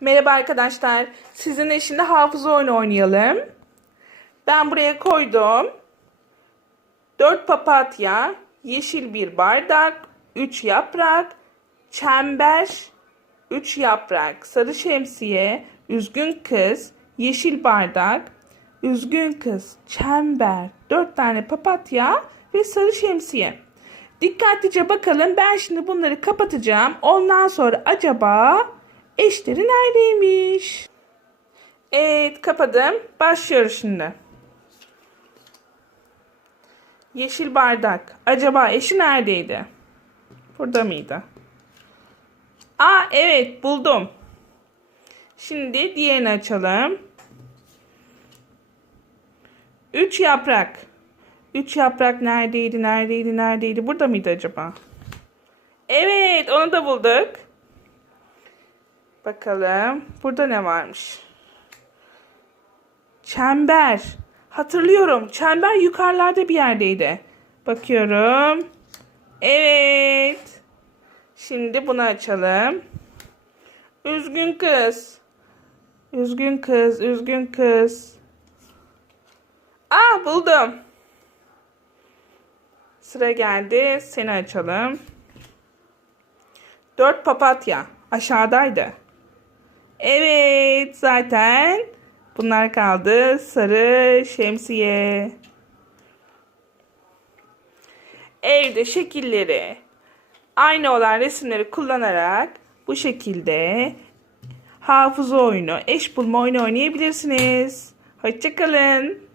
Merhaba arkadaşlar. Sizinle şimdi hafıza oyunu oynayalım. Ben buraya koydum. 4 papatya, yeşil bir bardak, 3 yaprak, çember, 3 yaprak, sarı şemsiye, üzgün kız, yeşil bardak, üzgün kız, çember, 4 tane papatya ve sarı şemsiye. Dikkatlice bakalım. Ben şimdi bunları kapatacağım. Ondan sonra acaba eşleri neredeymiş? Evet kapadım. Başlıyoruz şimdi. Yeşil bardak. Acaba eşi neredeydi? Burada mıydı? Aa evet buldum. Şimdi diğerini açalım. Üç yaprak. Üç yaprak neredeydi, neredeydi, neredeydi? Burada mıydı acaba? Evet, onu da bulduk. Bakalım. Burada ne varmış? Çember. Hatırlıyorum. Çember yukarılarda bir yerdeydi. Bakıyorum. Evet. Şimdi bunu açalım. Üzgün kız. Üzgün kız, üzgün kız. Aa buldum. Sıra geldi. Seni açalım. Dört papatya. Aşağıdaydı. Evet zaten bunlar kaldı. Sarı şemsiye. Evde şekilleri aynı olan resimleri kullanarak bu şekilde hafıza oyunu, eş bulma oyunu oynayabilirsiniz. Hoşçakalın.